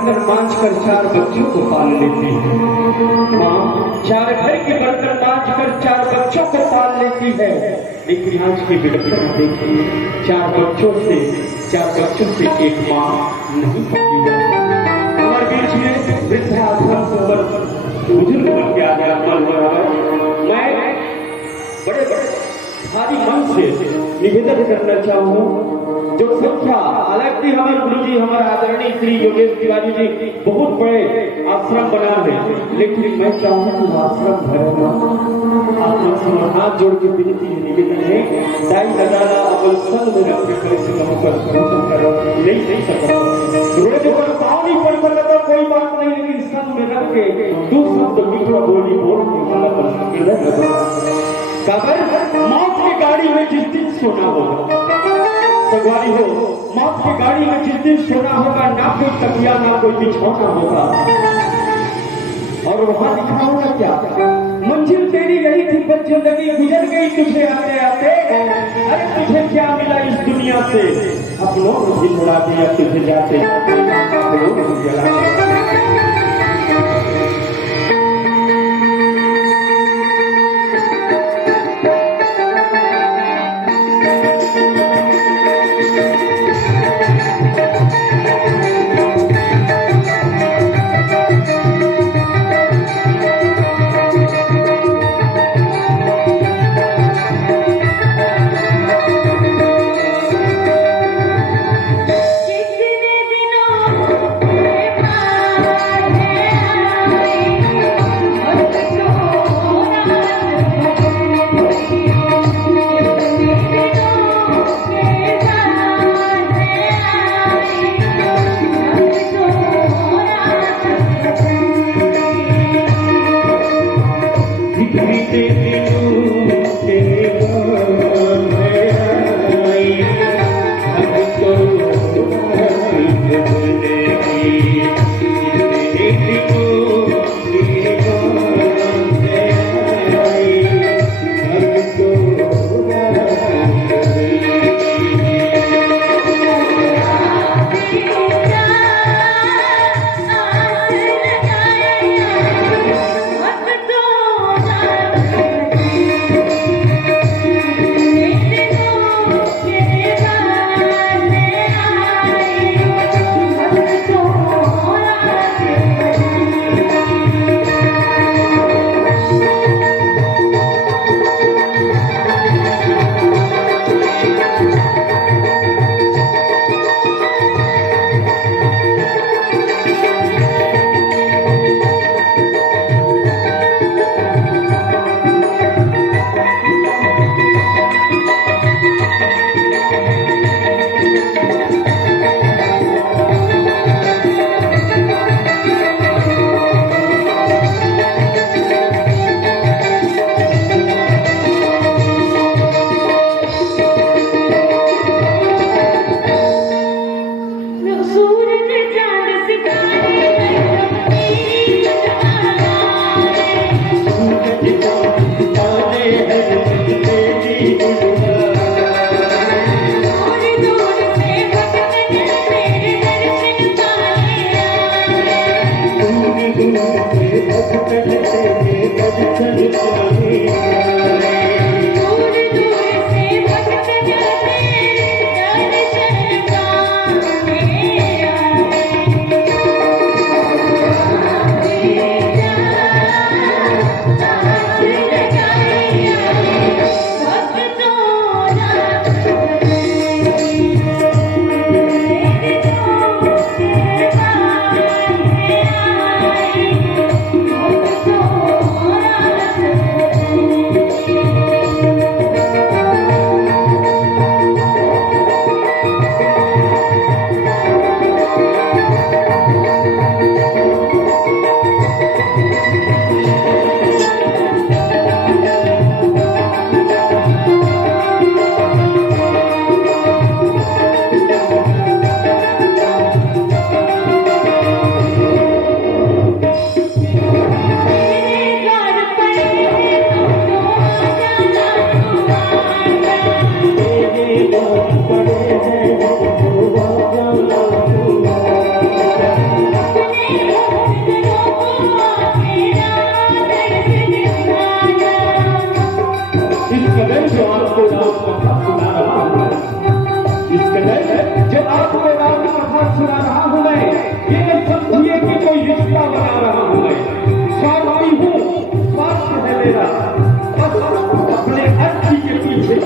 बर्तन मांझ कर 4 बच्चों को पाल लेती है। माँ 4 घर के बर्तन मांझ कर 4 बच्चों को पाल लेती है, लेकिन आज की बिडम्बना देखिए, 4 बच्चों से एक माँ नहीं पाली जाती। हमारे बीच में वृद्धाश्रम बुजुर्ग बन के आ गया मन हो रहा है। मैं बड़े भारी मन से निवेदन करना चाहूँ, जो संख्या, हालांकि हमारे गुरु जी, हमारे आदरणीय श्री योगेश तिवारी जी बहुत बड़े आश्रम बना है, लेकिन मैं चाहूँ कि आश्रम भरेगा। आप हाथ जोड़ के विनती निवेदन है, दाई दादा अवल संग में रख के परिश्रम कर नहीं सकता। रोज पर पाँव नहीं पड़ सकता तो कोई बात नहीं, लेकिन संग में रख के 2 शब्द मीठा बोली बोल के वाला बन सके। काबर मौत की गाड़ी में जिस दिन सोना होगा, सवारी हो, मौत की गाड़ी में जिस दिन सोना होगा, ना कोई तकिया ना कोई बिछौना होगा, और वहां लिखा होगा क्या, मंजिल तेरी यही थी पर जिंदगी गुजर गई तुझे आते आते, अरे तुझे क्या मिला इस दुनिया से, अपनों को भी भुला दिया तुझे जाते अपनों को भी जला दिया।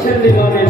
चलने वाले